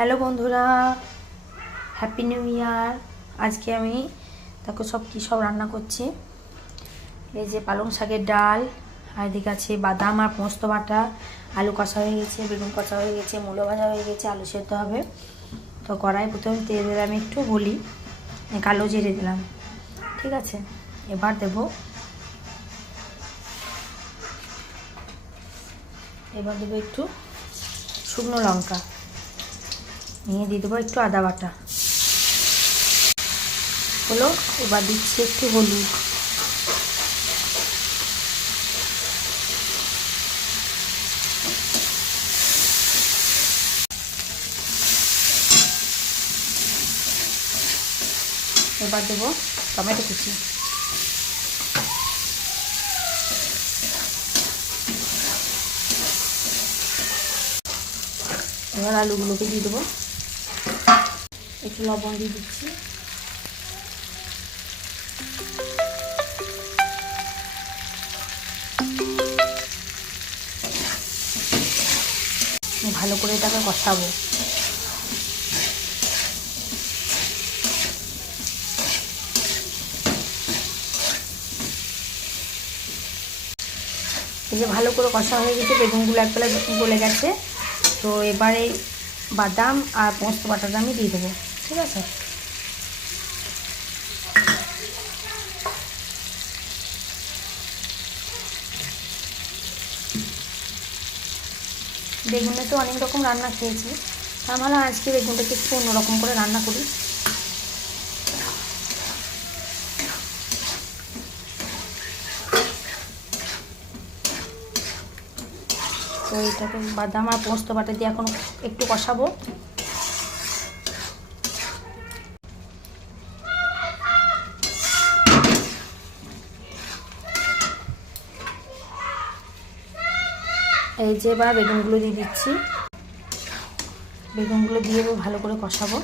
Hello বন্ধুরা, happy new year. আজকে আমি দেখো সব রান্না করছি। এই যে পালং শাকের ডাল, আর এদিকে আছে বাদাম আর পোস্ত বাটা, আলু কষা হয়ে গেছে, বেগুন কষা হয়ে গেছে, মূলো ভাজা হয়ে গেছে, আলু সেদ্ধ হবে। তো কড়াই প্রথমে তেল দিলাম, একটু বলি কালো জিরে দিলাম, ঠিক আছে। এবার দেবো একটু শুকনো লঙ্কা, নিয়ে দিয়ে দেবো একটু আদা বাটা হলো। এবার দিচ্ছি একটু হলুদ, এবার দেবো টমেটো কুচি, এবার আলুগুলোকে দিয়ে দেবো, একটু লবণ দিয়ে দিচ্ছি, ভালো করে এটাকে কষাবো। এই যে ভালো করে কষা হয়ে গেছে, বেগুনগুলো এক বেলা গলে গেছে। তো এবারে বাদাম আর পোস্ত বাটাটা আমি দিয়ে দেবো, ঠিক আছে। বেগুনে তো অনেক রকম রান্না খেয়েছি, আমার আজকে বেগুনটাকে একটু অন্যরকম করে রান্না করি। তো এটাকে বাদাম আর পোস্ত বাটা দিয়ে এখন একটু কষাবো। এই যে এবার বেগুনগুলো দিয়ে দিচ্ছি, বেগুনগুলো দিয়ে ভালো করে কষাবো।